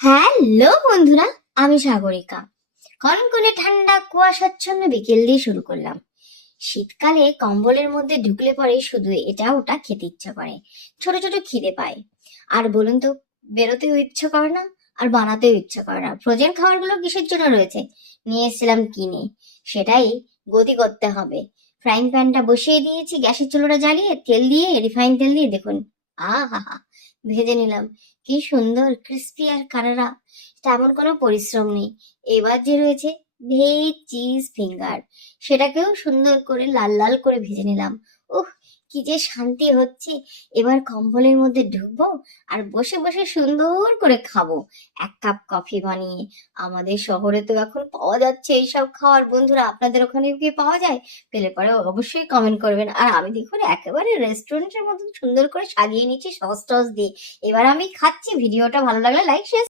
Hello বন্ধুরা, আমি সাগরিকা। কনকনে ঠান্ডা কুয়াশাচ্ছন্ন বিকেল দিয়ে শুরু করলাম। শীতকালে কম্বলের মধ্যে ঢুকলে পরে শুধু এটা ওটা খেতে ইচ্ছা করে, ছোট ছোট খিদে পায়। আর বলুন তো, বেরোতেও ইচ্ছা করে না, আর বানাতেও ইচ্ছা করে না। ফ্রোজেন খাবারগুলো কিসের জন্য রয়েছে? নিয়ে এসেছিলাম কিনে, সেটাই গতি করতে হবে। ফ্রাইং প্যানটা বসিয়ে দিয়েছি, গ্যাসের চুলোটা জ্বালিয়ে তেল দিয়ে, রিফাইন তেল দিয়ে, দেখুন, হা ভেজে নিলাম। কি সুন্দর ক্রিস্পি আর কারারা, তেমন কোনো পরিশ্রম নেই। এবার যে রয়েছে ভেজ চিজ ফিঙ্গার, সেটাকেও সুন্দর করে লাল লাল করে ভেজে নিলাম। উহ, কি যে শান্তি হচ্ছে! এবার কম্বলের মধ্যে ঢুকবো আর বসে বসে সুন্দর করে খাবো, এক কাপ কফি বানিয়ে। আমাদের শহরে তো এখন পাওয়া যাচ্ছে এইসব খাবার। বন্ধুরা, আপনাদের ওখানে কি পাওয়া যায়? পেলে পরে অবশ্যই কমেন্ট করবেন। আর আমি দেখুন একেবারে রেস্টুরেন্টের মতন সুন্দর করে সাজিয়ে নিচ্ছি সস টস দিয়ে। এবার আমি খাচ্ছি। ভিডিওটা ভালো লাগলে লাইক শেয়ার